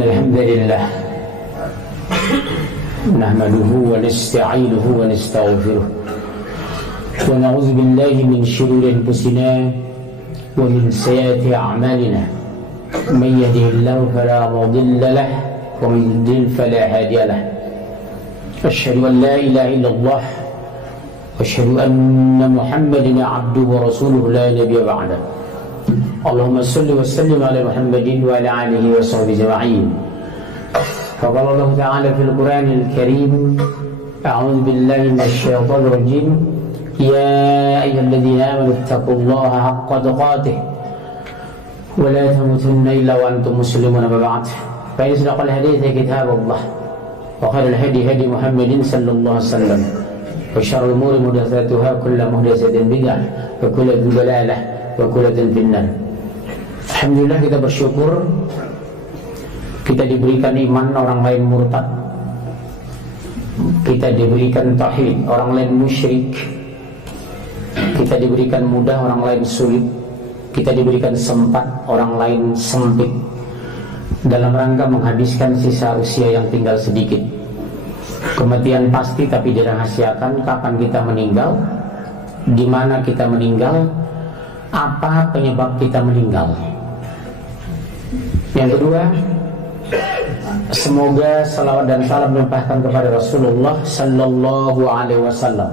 إن الحمد لله نحمده ونستعينه ونستغفره ونعوذ بالله من شرور أنفسنا ومن سيئات أعمالنا من يهده الله فلا مضل له ومن يضلل فلا هادي له أشهد أن لا إله إلا الله وأشهد أن محمدا عبده ورسوله لا نبي بعده اللهم صل وسلم على محمد وعلى آله وصحبه أجمعين فقال الله تعالى في القرآن الكريم أعوذ بالله من الشيطان الرجيم يا أيها الذين آمنوا اتقوا الله حق تقاته ولا تموتن إلا وأنتم مسلمون. أما بعد فإن أصدق الحديث كتاب الله وخير الهدي هدي محمد صلى الله عليه وسلم وشر الأمور محدثاتها كل محدثة بدعة وكل ضلالة وكل في النار. Alhamdulillah, kita bersyukur kita diberikan iman, orang lain murtad. Kita diberikan tauhid, orang lain musyrik. Kita diberikan mudah, orang lain sulit. Kita diberikan sempat, orang lain sempit, dalam rangka menghabiskan sisa usia yang tinggal sedikit. Kematian pasti tapi dirahasiakan. Kapan kita meninggal, di mana kita meninggal, apa penyebab kita meninggal. Yang kedua, semoga salawat dan salam dilimpahkan kepada Rasulullah Sallallahu Alaihi Wasallam,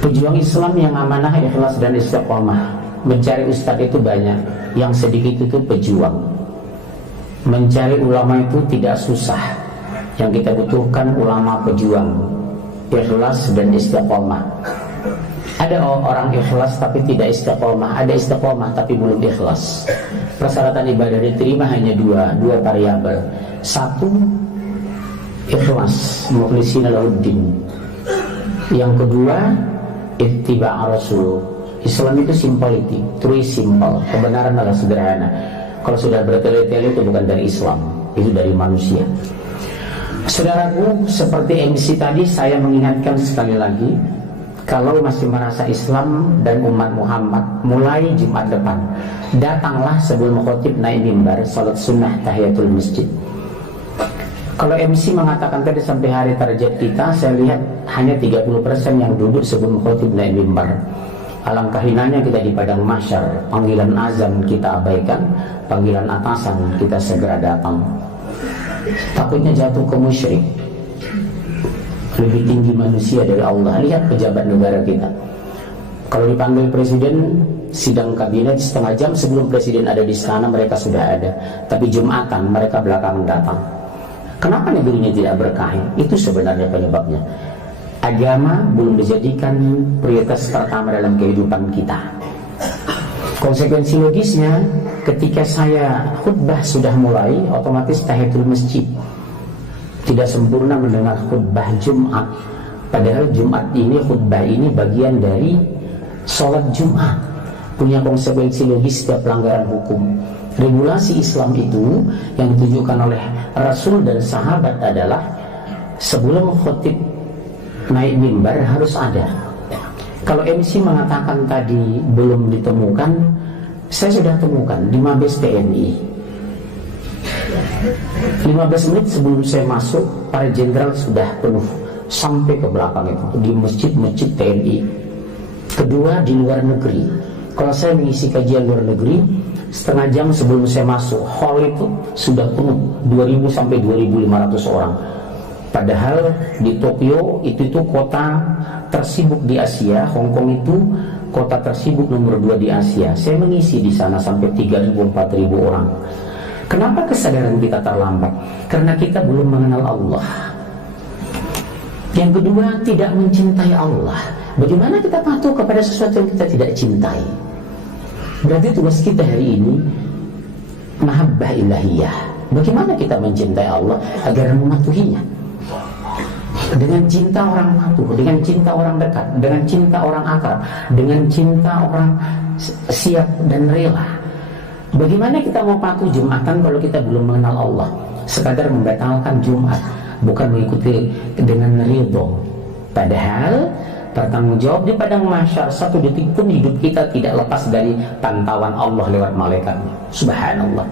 pejuang Islam yang amanah, ikhlas dan istiqomah. Mencari ustadz itu banyak, yang sedikit itu pejuang. Mencari ulama itu tidak susah, yang kita butuhkan ulama pejuang, ikhlas dan istiqomah. Ada orang ikhlas tapi tidak istiqomah, ada istiqomah tapi belum ikhlas. Persyaratan ibadah diterima hanya dua variabel. Satu, ikhlas, mukhlishina lahuddin. Yang kedua, ittiba' rasul. Islam itu simplicity, true simple. Kebenaran adalah sederhana. Kalau sudah bertele-tele itu bukan dari Islam, itu dari manusia. Saudaraku, seperti MC tadi, saya mengingatkan sekali lagi, kalau masih merasa Islam dan umat Muhammad, mulai Jumat depan, datanglah sebelum khotib naik mimbar, salat sunnah tahiyatul masjid. Kalau MC mengatakan tadi sampai hari target kita, saya lihat hanya 30% yang duduk sebelum khotib naik mimbar. Alangkah hinanya kita di padang mahsyar, panggilan azan kita abaikan, panggilan atasan kita segera datang. Takutnya jatuh ke musyrik. Lebih tinggi manusia dari Allah. Lihat pejabat negara kita, kalau dipanggil presiden sidang kabinet setengah jam sebelum presiden ada di sana, mereka sudah ada. Tapi Jumatan mereka belakangan datang. Kenapa negerinya tidak berkah? Itu sebenarnya penyebabnya. Agama belum dijadikan prioritas pertama dalam kehidupan kita. Konsekuensi logisnya, ketika saya khutbah sudah mulai, otomatis tahiyatul masjid. Tidak sempurna mendengar khutbah Jumat. Padahal Jumat ini, khutbah ini bagian dari sholat Jumat. Punya konsekuensi logis setiap pelanggaran hukum. Regulasi Islam itu yang ditujukan oleh Rasul dan sahabat adalah sebelum khutib naik mimbar harus ada. Kalau MC mengatakan tadi belum ditemukan, saya sudah temukan di Mabes TNI. 15 menit sebelum saya masuk, para jenderal sudah penuh sampai ke belakang itu, di masjid-masjid TNI. Kedua, di luar negeri. Kalau saya mengisi kajian luar negeri, setengah jam sebelum saya masuk, hall itu sudah penuh 2.000 sampai 2.500 orang. Padahal di Tokyo itu kota tersibuk di Asia. Hong Kong itu kota tersibuk nomor 2 di Asia. Saya mengisi di sana sampai 3.000-4.000 orang. Kenapa kesadaran kita terlambat? Karena kita belum mengenal Allah. Yang kedua, tidak mencintai Allah. Bagaimana kita patuh kepada sesuatu yang kita tidak cintai? Berarti tugas kita hari ini mahabbah ilahiyah. Bagaimana kita mencintai Allah agar mematuhinya? Dengan cinta orang patuh, dengan cinta orang dekat, dengan cinta orang akrab, dengan cinta orang siap dan rela. Bagaimana kita mau patuh Jumatan kalau kita belum mengenal Allah? Sekadar membatalkan Jumat, bukan mengikuti dengan ridho. Padahal bertanggung jawab di padang mahsyar, satu detik pun hidup kita tidak lepas dari pantauan Allah lewat malaikatnya. Subhanallah.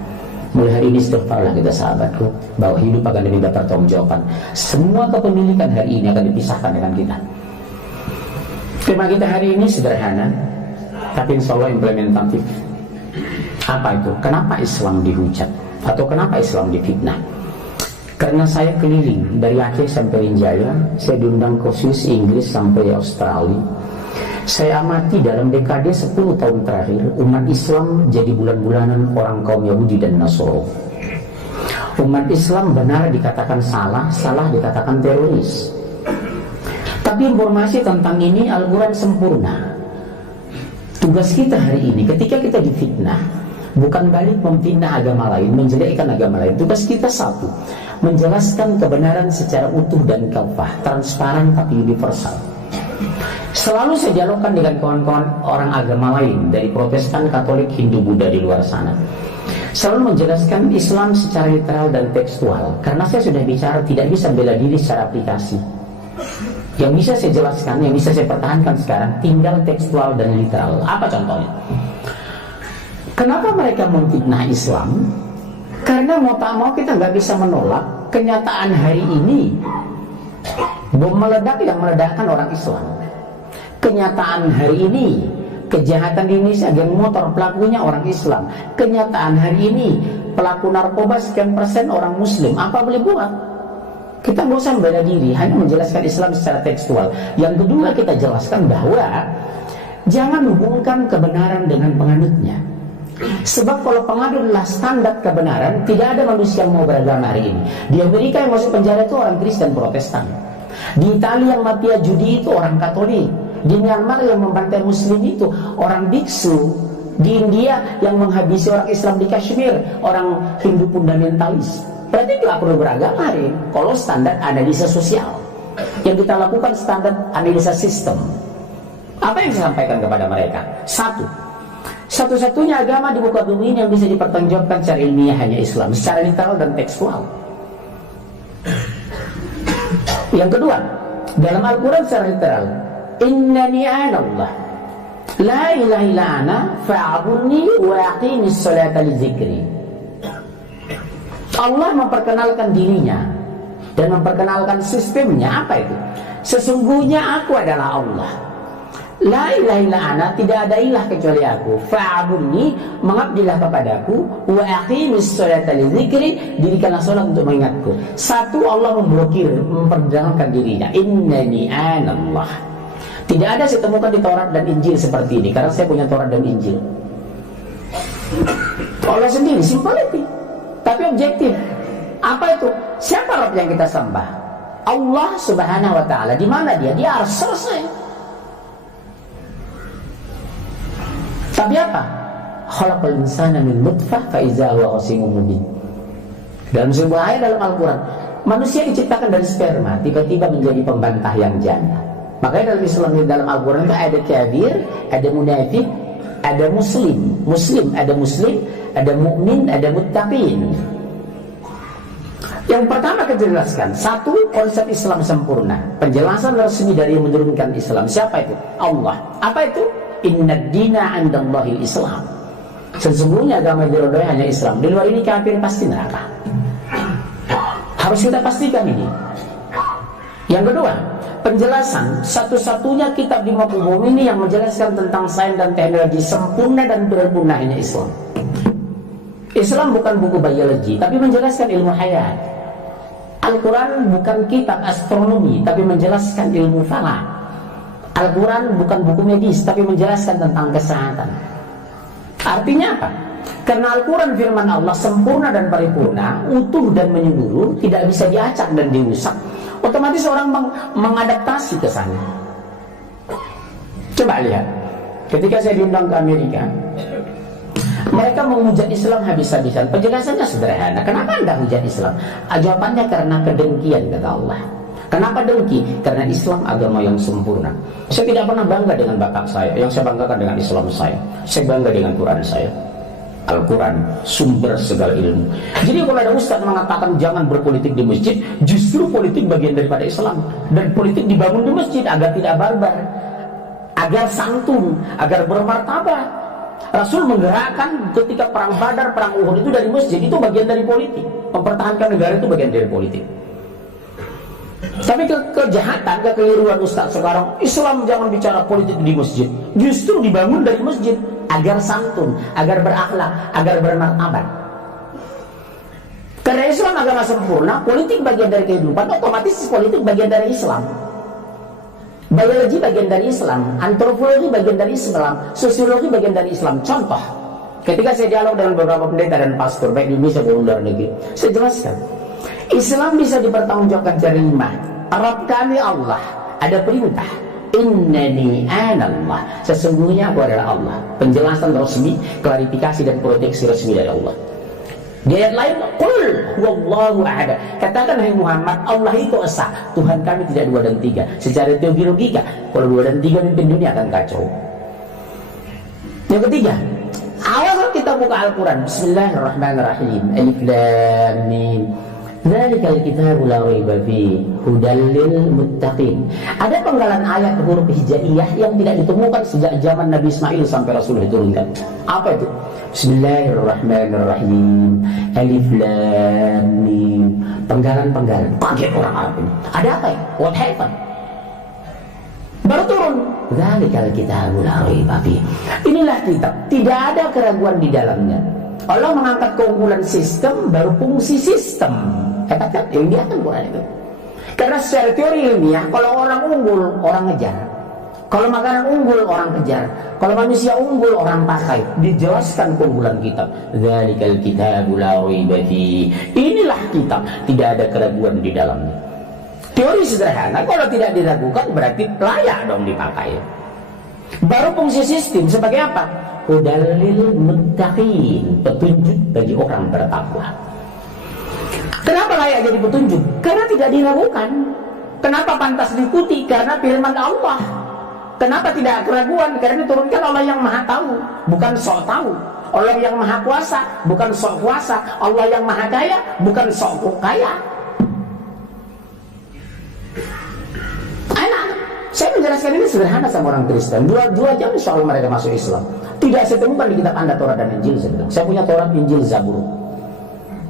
Mulai hari ini istighfarlah kita sahabatku, bahwa hidup akan diminta pertanggungjawaban. Semua kepemilikan hari ini akan dipisahkan dengan kita. Tema kita hari ini sederhana, tapi insya Allah implementatif. Apa itu? Kenapa Islam dihujat? Atau kenapa Islam difitnah? Karena saya keliling dari Aceh sampai Rinjaya, saya diundang ke Swiss, Inggris sampai Australia. Saya amati dalam dekade 10 tahun terakhir, umat Islam jadi bulan-bulanan orang kaum Yahudi dan Nasoro. Umat Islam benar dikatakan salah, salah dikatakan teroris. Tapi informasi tentang ini Al-Quran sempurna. Tugas kita hari ini ketika kita difitnah, bukan balik memfitnah agama lain, menjelekkan agama lain. Tugas kita satu, menjelaskan kebenaran secara utuh dan kafah, transparan tapi universal. Selalu saya dialogkan dengan kawan-kawan orang agama lain, dari Protestan, Katolik, Hindu, Buddha di luar sana. Selalu menjelaskan Islam secara literal dan tekstual. Karena saya sudah bicara tidak bisa bela diri secara aplikasi. Yang bisa saya jelaskan, yang bisa saya pertahankan sekarang, tinggal tekstual dan literal. Apa contohnya? Kenapa mereka memfitnah Islam? Karena mau tak mau kita nggak bisa menolak kenyataan hari ini. Bom meledak yang meledakkan orang Islam. Kenyataan hari ini, kejahatan di Indonesia, geng motor pelakunya orang Islam. Kenyataan hari ini, pelaku narkoba sekian persen orang Muslim. Apa boleh buat? Kita nggak usah bela diri, hanya menjelaskan Islam secara tekstual. Yang kedua, kita jelaskan bahwa jangan hubungkan kebenaran dengan penganutnya. Sebab kalau penganut adalah standar kebenaran, tidak ada manusia yang mau beragama hari ini. Di Amerika yang masuk penjara itu orang Kristen Protestan. Di Italia yang mafia judi itu orang Katolik. Di Myanmar yang membantai Muslim itu orang biksu. Di India yang menghabisi orang Islam di Kashmir orang Hindu fundamentalis. Berarti tidak perlu beragama hari ini. Kalau standar analisa sosial yang kita lakukan standar analisa sistem. Apa yang saya sampaikan kepada mereka? Satu-satunya agama di muka bumi ini yang bisa dipertanggungjawabkan secara ilmiah hanya Islam, secara literal dan tekstual. Yang kedua, dalam Al-Quran secara literal, innani anallah la ilaha illa ana fa'budni wa aqimis salata li dzikri. Allah memperkenalkan dirinya dan memperkenalkan sistemnya. Apa itu? Sesungguhnya aku adalah Allah. La ilaha illa ana, tidak ada ilah kecuali aku. Fa'budni, mengabdilah kepadaku. Wa aqimis salata li dzikri, dirikanlah salat untuk mengingatku. Satu, Allah memblokir, memperkenalkan dirinya. Innani anallah. Tidak ada saya temukan di Taurat dan Injil seperti ini, karena saya punya Taurat dan Injil. Allah sendiri, simpelity, tapi objektif. Apa itu? Siapa Rabb yang kita sembah? Allah Subhanahu wa ta'ala. Di mana dia? Dia harus selesai. Tapi apa? Khalaqal insana min nutfah fa iza huwa khasimun mubin. Dalam sebuah ayat dalam Al-Quran, manusia diciptakan dari sperma, tiba-tiba menjadi pembantah yang janda. Makanya dalam Islam, dalam Al-Quran itu ada kafir, ada munafik, ada muslim, ada muslim, ada mukmin, ada muttaqin. Yang pertama kita jelaskan, satu, konsep Islam sempurna. Penjelasan resmi dari yang menurunkan Islam. Siapa itu? Allah. Apa itu? Inna dina 'indallahil Islam. Sesungguhnya agama yang diridhoi hanya Islam. Di luar ini kafir pasti neraka. Harus kita pastikan ini. Yang kedua, penjelasan satu-satunya kitab di muka bumi ini yang menjelaskan tentang sains dan teknologi sempurna dan berguna hanya Islam. Islam bukan buku biologi, tapi menjelaskan ilmu hayat. Al-Quran bukan kitab astronomi, tapi menjelaskan ilmu falak. Al-Quran bukan buku medis, tapi menjelaskan tentang kesehatan. Artinya apa? Karena Al-Quran firman Allah sempurna dan paripurna, utuh dan menyeluruh, tidak bisa diacak dan dirusak. Otomatis orang mengadaptasi ke sana. Coba lihat, ketika saya diundang ke Amerika, mereka menghujat Islam habis-habisan. Penjelasannya sederhana. Kenapa Anda hujat Islam? Jawabannya karena kedengkian, kata Allah. Kenapa dengki? Karena Islam agama yang sempurna. Saya tidak pernah bangga dengan bakat saya. Yang saya banggakan dengan Islam saya. Saya bangga dengan Quran saya. Al-Quran, sumber segala ilmu. Jadi kalau ada ustaz mengatakan jangan berpolitik di masjid, justru politik bagian daripada Islam. Dan politik dibangun di masjid agar tidak barbar, agar santun, agar bermartabat. Rasul menggerakkan ketika perang Badar, perang Uhud itu dari masjid, itu bagian dari politik. Mempertahankan negara itu bagian dari politik. Tapi kejahatan, kekeliruan Ustaz sekarang, Islam jangan bicara politik di masjid. Justru dibangun dari masjid agar santun, agar berakhlak, agar bermartabat. Karena Islam agama sempurna, politik bagian dari kehidupan, otomatis politik bagian dari Islam. Biologi bagian dari Islam, antropologi bagian dari Islam, sosiologi bagian dari Islam. Contoh, ketika saya dialog dengan beberapa pendeta dan pastor baik di Indonesia maupun luar negeri, saya jelaskan Islam bisa dipertanggungjawabkan dari 5. Arab kami Allah, ada perintah innani anallah, sesungguhnya aku adalah Allah. Penjelasan resmi, klarifikasi dan proteksi resmi dari Allah. Di ayat lain, qul huwallahu ahad, katakan hai Muhammad, Allah itu esa, Tuhan kami tidak 2 dan 3. Secara teori logika, kalau 2 dan 3 mimpin dunia akan kacau. Yang ketiga, awal kita buka Al-Quran, Bismillahirrahmanirrahim, Alif Lam Mim, Dzalikal kitabu la raiba fihi hudal lil muttaqin. Ada penggalan ayat huruf hijaiyah yang tidak ditemukan sejak zaman Nabi Ismail sampai Rasul diturunkan. Apa itu? Bismillahirrahmanirrahim, Alif Lam Mim. Penggalan-penggalan pakai orang Arab ini. Ada apa ya? What happened? Baru turun. Dzalikal kitabu la raiba fihi. Inilah kitab, tidak ada keraguan di dalamnya. Allah mengangkat keunggulan sistem baru fungsi sistem. Katakan ilmiah kan Quran itu. Karena secara teori ilmiah, kalau orang unggul orang ngejar, kalau makanan unggul orang kejar, kalau manusia unggul orang pakai. Dijelaskan keunggulan kitab. Dzalikal kitabu la raiba fihi. Inilah kitab, tidak ada keraguan di dalamnya. Teori sederhana, kalau tidak diragukan berarti layak dong dipakai. Baru fungsi sistem sebagai apa? Hudal lil muttaqin, petunjuk bagi orang bertakwa. Kenapa layak jadi petunjuk? Karena tidak diragukan. Kenapa pantas diikuti? Karena firman Allah. Kenapa tidak keraguan? Karena diturunkan Allah yang maha tahu, bukan sok tahu. Allah yang maha kuasa, bukan sok kuasa. Allah yang maha kaya, bukan sok kaya. Enak. Saya menjelaskan ini sederhana sama orang Kristen. 2 jam insya Allah mereka masuk Islam. Tidak saya temukan di kitab Anda Taurat dan Injil. Saya punya Taurat, Injil, Zabur.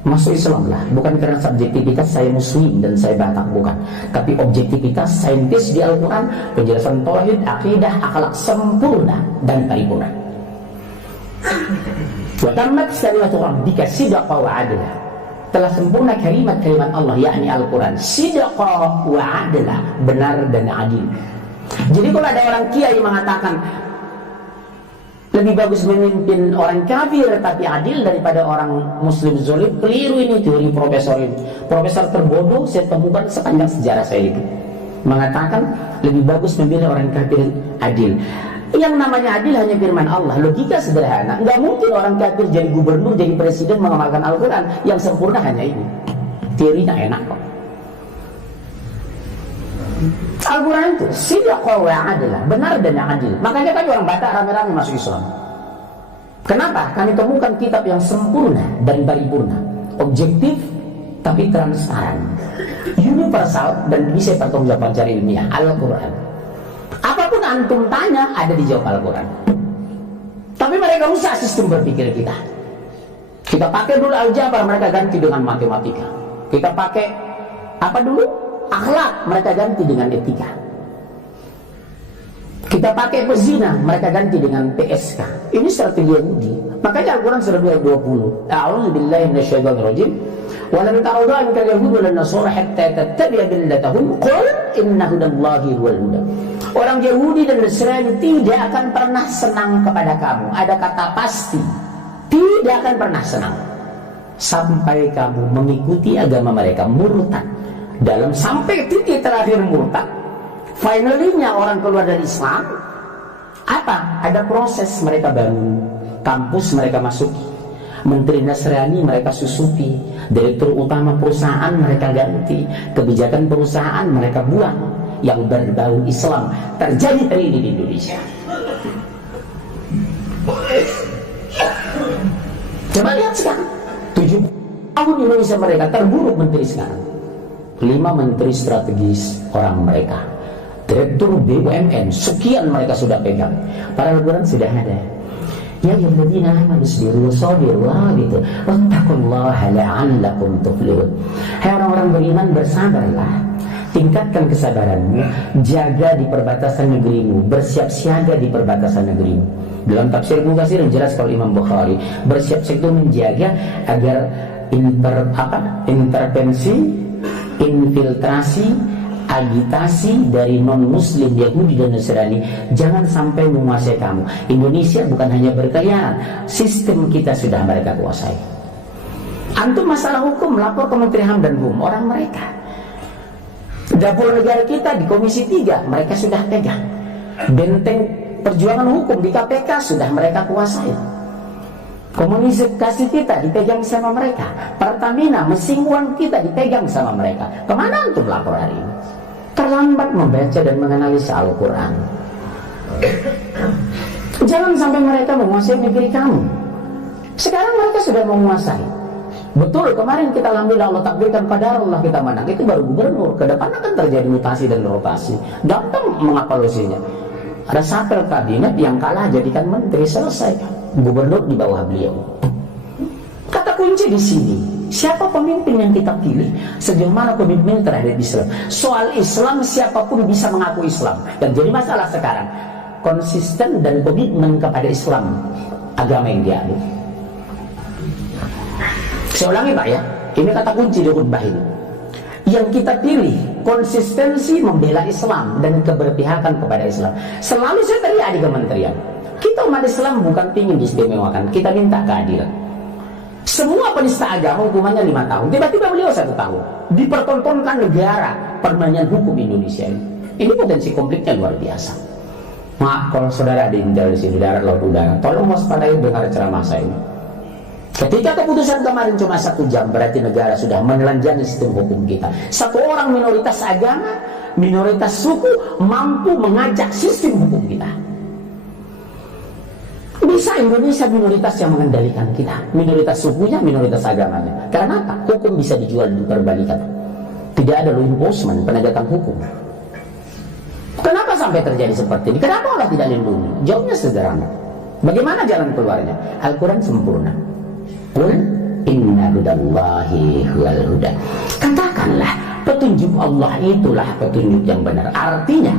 Masuk Islam lah, bukan karena subjektivitas saya Muslim dan saya Batak, bukan. Tapi objektivitas saintis di Al-Quran, penjelasan tauhid, akidah, akhlak sempurna dan paripurna. Wa tammat kalimatu rabbika sidqa wa adla. Telah sempurna kalimat-kalimat Allah, yakni Al-Quran. Sidqa wa adla, benar dan adil. Jadi kalau ada orang kiai mengatakan lebih bagus memimpin orang kafir tapi adil daripada orang muslim zalim, keliru ini teori profesor ini. Profesor terbodoh saya temukan sepanjang sejarah saya itu. Mengatakan lebih bagus memilih orang kafir adil. Yang namanya adil hanya firman Allah. Logika sederhana, nggak mungkin orang kafir jadi gubernur, jadi presiden mengamalkan Al-Quran. Yang sempurna hanya ini. Teorinya enak kok. Al-Quran itu sidqa wa adla, benar dan adil. Makanya kan orang Batak rame-rame masuk Islam. Kenapa? Kami temukan kitab yang sempurna dan paripurna, objektif tapi transparan, universal dan bisa pertanggungjawabkan secara ilmiah. Al-Quran. Apapun antum tanya ada dijawab Al-Quran. Tapi mereka rusak sistem berpikir kita. Kita pakai dulu aljabar, mereka ganti dengan matematika. Kita pakai apa dulu? Akhlak, mereka ganti dengan etika. Kita pakai pezina, mereka ganti dengan PSK. Ini strategi Yahudi. Makanya Al-Quran surah 20. A'udzu billahi minasyaitonir rajim. Wa lan ta'udhu anka al-yahud wa lan-nasara hatta tattabi'a millatahum qul inna hudallahi huwal huda. Orang Yahudi dan Nasrani tidak akan pernah senang kepada kamu. Ada kata pasti. Tidak akan pernah senang sampai kamu mengikuti agama mereka, murtad. Dalam sampai titik terakhir murtad, finally-nya orang keluar dari Islam, apa? Ada proses mereka bangun, kampus mereka masuki, menteri Nasrani mereka susupi, direktur utama perusahaan mereka ganti, kebijakan perusahaan mereka buang, yang berbau Islam terjadi hari ini di Indonesia. Coba lihat sekarang, 7 tahun Indonesia mereka terburuk menteri sekarang. 5 menteri strategis orang mereka, direktur BUMN sekian mereka sudah pegang. Para Al-Quran sudah ada. Ya ayyuhalladzina amanu isbiru wasabiru gitu. Wattaqullaha la'allakum tuflihun. Hai orang-orang beriman, bersabarlah. Tingkatkan kesabaranmu, jaga di perbatasan negerimu, bersiap siaga di perbatasan negerimu. Dalam tafsir Ibnu Katsir jelas kalau Imam Bukhari, bersiap siaga itu menjaga agar intervensi, infiltrasi, agitasi dari non-muslim Yahudi dan Nasrani jangan sampai menguasai kamu. Indonesia bukan hanya berkeliaran, sistem kita sudah mereka kuasai. Antum masalah hukum lapor ke Menteri HAM dan HUM, orang mereka. Dapur negara kita di Komisi 3 mereka sudah pegang. Benteng perjuangan hukum di KPK sudah mereka kuasai. Komunikasi kita dipegang sama mereka. Pertamina, mesin uang kita dipegang sama mereka. Kemana antum lapor hari ini? Terlambat membaca dan menganalisa Al-Quran. Jangan sampai mereka menguasai negeri kamu. Sekarang mereka sudah menguasai. Betul, kemarin kita alhamdulillah Allah takdirkan qadarullah kita menang. Itu baru gubernur. Kedepan akan terjadi mutasi dan rotasi. Gampang mengevaluasinya. Ada sapel kabinet yang kalah jadikan menteri, selesai. Gubernur di bawah beliau. Kata kunci di sini, siapa pemimpin yang kita pilih, sejauh mana komitmen terhadap Islam. Soal Islam, siapapun bisa mengaku Islam. Dan jadi masalah sekarang, konsisten dan komitmen kepada Islam, agama yang dianut. Saya ulangi Pak ya, ini kata kunci di khutbah ini. Yang kita pilih, konsistensi membela Islam dan keberpihakan kepada Islam. Selalu saya teriak di kementerian, kita umat Islam bukan ingin diistimewakan, kita minta keadilan. Semua penista agama hukumannya 5 tahun, tiba-tiba beliau 1 tahun. Dipertontonkan negara permainan hukum Indonesia ini. Ini potensi konfliknya luar biasa. Maaf kalau saudara ada intel di sini, darat laut udara, tolong waspadai dengar ceramah saya ini. Ketika keputusan kemarin cuma 1 jam, berarti negara sudah menelanjangi sistem hukum kita. Satu orang minoritas agama, minoritas suku mampu mengajak sistem hukum kita. Bisa Indonesia minoritas yang mengendalikan kita, minoritas sukunya, minoritas agamanya. Karena apa? Hukum bisa dijual dan diperbalikan. Tidak ada law enforcement, penegakan hukum. Kenapa sampai terjadi seperti ini? Kenapa Allah tidak lindungi? Jawabnya sederhana. Bagaimana jalan keluarnya? Al-Quran sempurna. Qul inna hudallahi huwal huda. Katakanlah, petunjuk Allah itulah petunjuk yang benar. Artinya,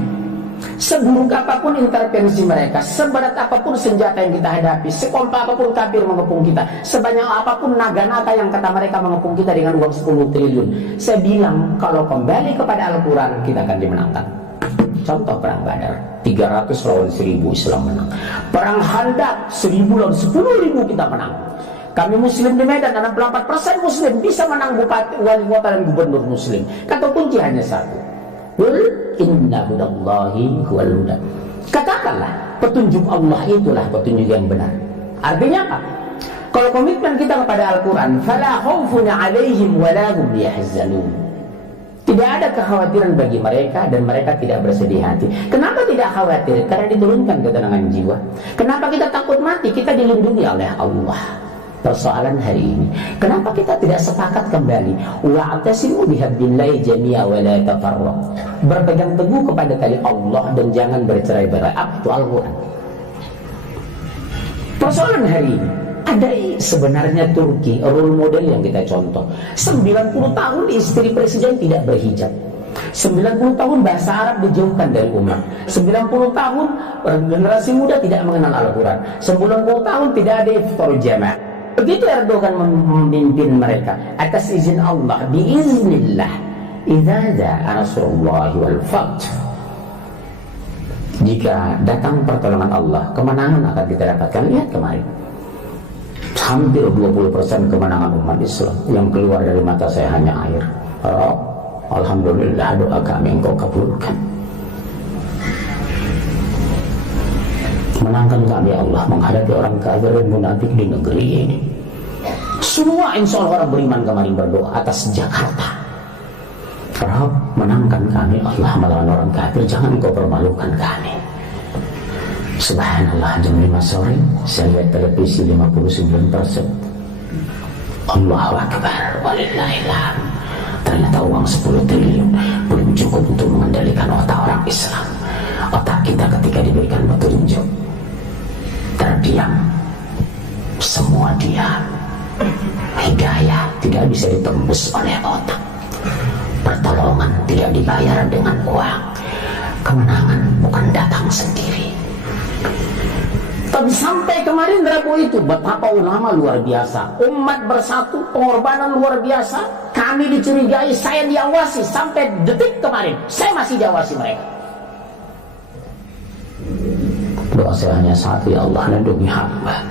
seburuk apapun intervensi mereka, seberat apapun senjata yang kita hadapi, sekompak apapun kafir mengepung kita, sebanyak apapun naga-naga yang kata mereka mengepung kita dengan uang 10 triliun, saya bilang kalau kembali kepada Al-Quran kita akan dimenangkan. Contoh perang Badar, 300 lawan 1000 Islam menang. Perang Khandaq, 1000 lawan 10.000 kita menang. Kami muslim di Medan, 64% muslim, bisa menang bupati, wali kota dan gubernur muslim. Kata kunci hanya satu. Qul inna hudallahi huwal huda. Katakanlah, petunjuk Allah itulah petunjuk yang benar. Artinya apa? Kalau komitmen kita kepada Al-Quran, fala khaufun 'alaihim wa la hum yahzanun. Tidak ada kekhawatiran bagi mereka dan mereka tidak bersedih hati. Kenapa tidak khawatir? Karena diturunkan ketenangan jiwa. Kenapa kita takut mati? Kita dilindungi oleh Allah. Persoalan hari ini, kenapa kita tidak sepakat kembali? Wa'tasimu bihablillahi jami'a wa la tafarraqu. Berpegang teguh kepada tali Allah dan jangan bercerai-berai. Apa itu Al-Quran? Persoalan hari ini, ada sebenarnya Turki, role model yang kita contoh. 90 tahun istri presiden tidak berhijab. 90 tahun bahasa Arab dijauhkan dari umat. 90 tahun generasi muda tidak mengenal Al-Quran. 90 tahun tidak ada iftar jamaah. Begitu Erdogan memimpin mereka atas izin Allah, biiznillah, idza jaa nasrullahi wal fath. Jika datang pertolongan Allah, kemenangan akan kita dapatkan. Lihat kemarin, hampir 20% kemenangan umat Islam. Yang keluar dari mata saya hanya air. Alhamdulillah, doa kami Engkau kabulkan. Menangkan kami Allah menghadapi orang kafir dan munafik di negeri ini. Semua insya Allah orang beriman kemarin berdoa atas Jakarta. Rabb, menangkan kami Allah melawan orang kafir, jangan Engkau permalukan kami. Subhanallah, jam 5 sore saya lihat televisi 59%. Allahu Akbar, walillahilhamd. Ternyata uang 10 triliun belum cukup untuk mengendalikan otak orang Islam. Otak kita ketika diberikan petunjuk terdiam, semua dia. Hidayah tidak bisa ditembus oleh otak. Pertolongan tidak dibayar dengan uang. Kemenangan bukan datang sendiri. Tapi sampai kemarin Rabu itu betapa ulama luar biasa, umat bersatu, pengorbanan luar biasa. Kami dicurigai, saya diawasi sampai detik kemarin. Saya masih diawasi mereka. Doa saya hanya satu, ya Allah, lindungi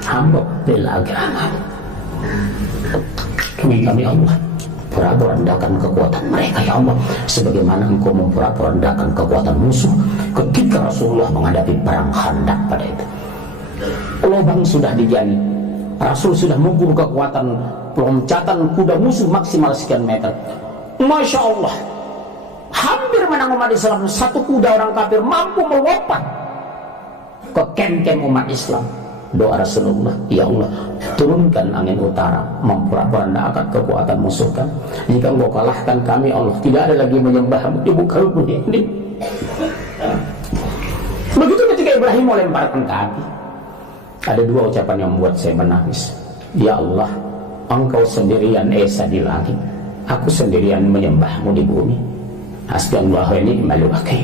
hamba bela agama. Kami Allah porak-porandakan kekuatan mereka, ya Allah, sebagaimana Engkau memporak-porandakan kekuatan musuh ketika Rasulullah menghadapi perang Khandaq pada itu. Lubang sudah digali, Rasul sudah mengukur kekuatan loncatan kuda musuh maksimal sekian meter. Masya Allah, hampir menang umat Islam. Satu kuda orang kafir mampu melompat ke kem-kem umat Islam. Doa Rasulullah, ya Allah, turunkan angin utara, memporak-porandakan kekuatan musuh kan. Jika Engkau kalahkan kami, Allah, tidak ada lagi menyembahmu di muka bumi ini. Begitu ketika Ibrahim melemparkan ke api, ada dua ucapan yang membuat saya menangis. Ya Allah, Engkau sendirian Esa di langit, aku sendirian menyembahmu di bumi. Hasbunallahu wa ni'mal wakil,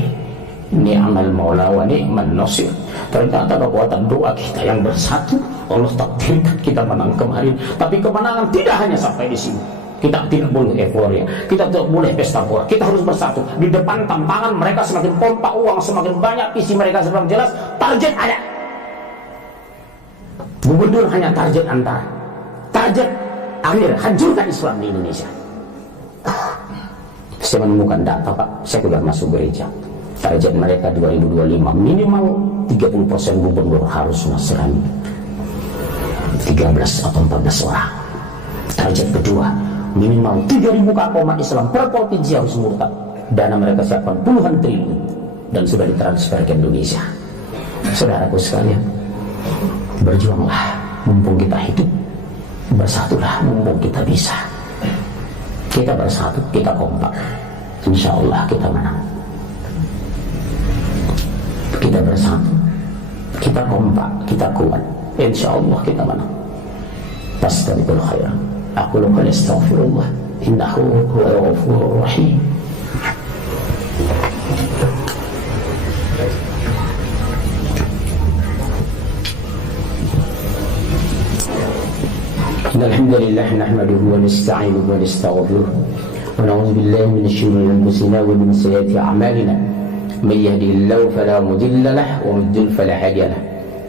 ni'mal maula wa ni'man nasir. Ternyata kekuatan doa kita yang bersatu, Allah takdirkan kita menang kemarin. Tapi kemenangan tidak hanya sampai di sini. Kita tidak boleh euforia, kita tidak boleh pesta pora. Kita harus bersatu. Di depan tantangan mereka semakin pompa uang, semakin banyak, visi mereka semakin jelas, target ada. Gubernur hanya target antara, target akhir, hancurkan Islam di Indonesia. Saya menemukan data, Pak, saya sudah masuk gereja. Target mereka 2025 minimal 30% gubernur harus Nasrani, 13 atau 14 orang. Target kedua, minimal 3.000 kakak umat Islam per provinsi harus murtad. Dana mereka siapkan puluhan triliun dan sudah ditransfer ke Indonesia. Saudaraku sekalian, berjuanglah mumpung kita hidup, bersatulah mumpung kita bisa. Kita bersatu, kita kompak, insya Allah kita menang. Kita bersatu, kita kompak, kita kuat, insya Allah kita menang. Fastabiqul khairat. Aku lupa astaghfirullah, innahu huwal ghafurur rahim. Alhamdulillah nahmaduhu wa nasta'inuhu wa nastaghfiruh wa na'udzu billahi min shururi anfusina wa min sayyiati a'malina. Man yahdihillahu fala mudilla lahu wa man yudlil fala hadiya lahu.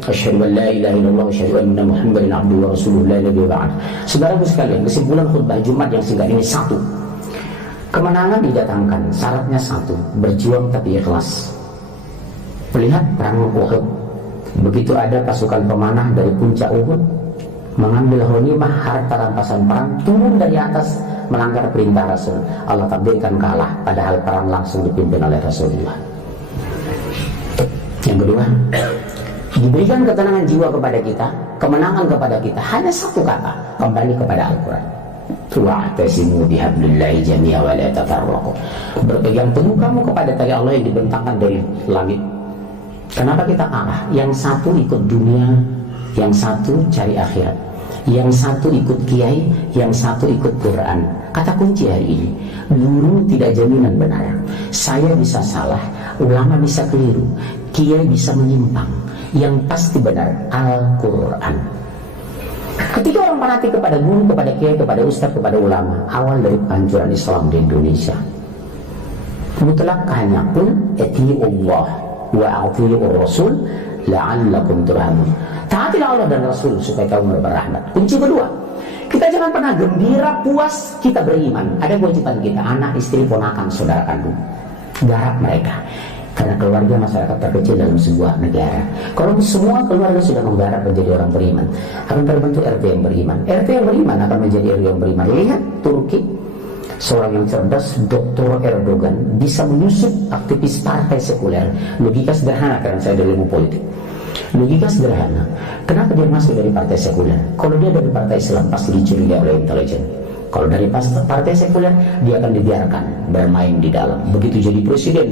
Asyhadu an la ilaha illallah wa asyhadu anna Muhammadan abduhu wa rasuluhu la nabiyya ba'd. Saudaraku sekalian, kesimpulan khutbah Jumat yang singkat ini satu. Kemenangan didatangkan, syaratnya satu, berjuang tapi ikhlas. Melihat perang Uhud, begitu ada pasukan pemanah dari puncak Uhud mengambil ghanimah harta rampasan perang, turun dari atas melanggar perintah Rasul, Allah takdirkan kalah, padahal perang langsung dipimpin oleh Rasulullah. Yang kedua, diberikan ketenangan jiwa kepada kita, kemenangan kepada kita, hanya satu kata, kembali kepada Al-Quran. Wa'tasimu bihablillahi jami'a wa la tafarraqu. Berpegang teguh kamu kepada tali Allah yang dibentangkan dari langit. Kenapa kita kalah? Yang satu ikut dunia, yang satu cari akhirat, yang satu ikut kiai, yang satu ikut Quran. Kata kunci hari ini, guru tidak jaminan benar. Saya bisa salah, ulama bisa keliru, kiai bisa menyimpang. Yang pasti benar Al-Quran. Ketika orang fanatik kepada guru, kepada kiai, kepada ustaz, kepada ulama, awal dari kehancuran Islam di Indonesia. Mutlak hanya pun atiiullah wa atiiur rasul la'allakum turhamun. Taatilah Allah dan Rasul supaya kamu berrahmat. Kunci kedua, kita jangan pernah gembira puas kita beriman. Ada kewajiban kita, anak, istri, ponakan, saudara kandung, garap mereka. Karena keluarga masyarakat terkecil dalam sebuah negara. Kalau semua keluarga sudah menggarap menjadi orang beriman, akan terbentuk RT yang beriman. RT yang beriman akan menjadi RW yang beriman. Lihat Turki, seorang yang cerdas, Dr. Erdogan, bisa menyusup aktivis partai sekuler. Logika sederhana, karena saya dari ilmu politik. Logika sederhana, kenapa dia masuk dari partai sekuler? Kalau dia dari partai Islam pasti dicurigai oleh intelijen. Kalau dari partai sekuler, dia akan dibiarkan bermain di dalam. Begitu jadi presiden,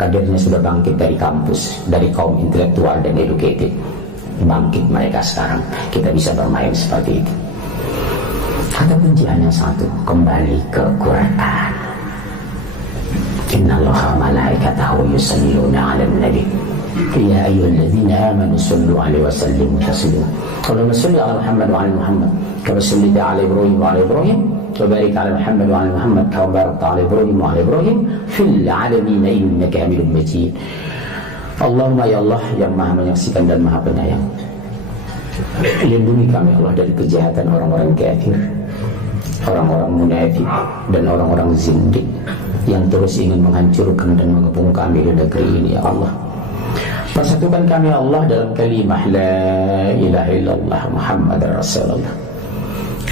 kadernya sudah bangkit dari kampus, dari kaum intelektual dan educated. bangkit mereka sekarang, kita bisa bermain seperti itu. Atau kunci hanya satu, kembali ke Quran. Innallaha malaikatahu yusalluna 'alan nabi ya ayyuhalladzina amanu sallu 'alaihi wa sallimu taslima. Allahumma shalli 'ala Muhammad wa 'ala Muhammad kama shallaita 'ala Ibrahim wa 'ala Ibrahim wa barik 'ala Muhammad wa 'ala Muhammad kama barakta 'ala Ibrahim wa 'ala Ibrahim fil 'alamin innaka Hamidum Majid. Allahumma ya Allah yang Maha menyaksikan dan Maha penyayang, lindungi kami Allah dari kejahatan orang-orang kafir, orang-orang munafik dan orang-orang zindik yang terus ingin menghancurkan dan mengepung kami di negeri ini ya Allah. Persatukan kami Allah dalam kalimah la ilaha illallah Muhammadar Rasulullah.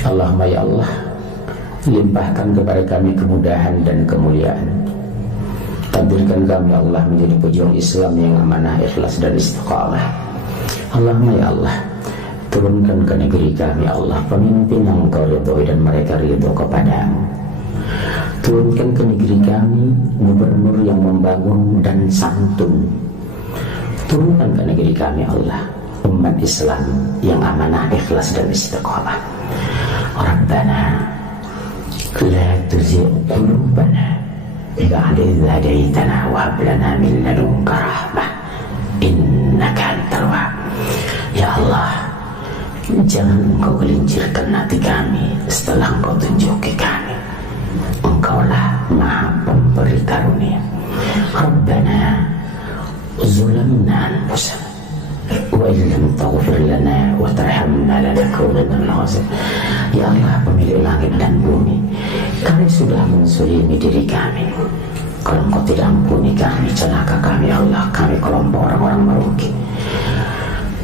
Allahumma ya Allah, limpahkan kepada kami kemudahan dan kemuliaan. Takdirkan kami Allah menjadi pejuang Islam yang amanah, ikhlas dan istiqamah. Allahumma ya Allah, turunkan ke negeri kami Allah pemimpin yang Engkau ridhoi dan mereka ridho kepadamu. Turunkan ke negeri kami gubernur yang membangun dan santun. Turunkan ke negeri kami Allah umat Islam yang amanah, ikhlas dan istiqamah. Rabbana la tuzigh qulubana ba'da idh hadaitana wa hab lana min ladunka rahmah innaka antal wahhab. Ya Allah, jangan Engkau gelincirkan hati kami setelah Engkau tunjuki kami. Engkaulah Maha Pemberi karunia. Rabbana zulamna anfusana wa illam taghfir lana wa tarhamna lanakunanna minal khasirin. Ya Allah, pemilik langit dan bumi, kami sudah menzalimi diri kami. Kalau Engkau tidak ampuni kami, celaka kami Allah, kami kelompok orang-orang merugi.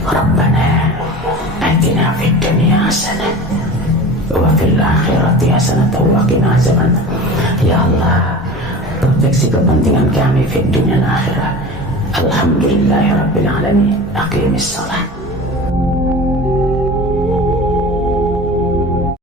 Rabbana atina fid dunya hasanah wa fil akhirati hasanah wa qina azabannar. Ya Allah, proteksi kepentingan kami fid dunya dan akhirat. Alhamdulillahirabbil alamin. Aqimis shalah.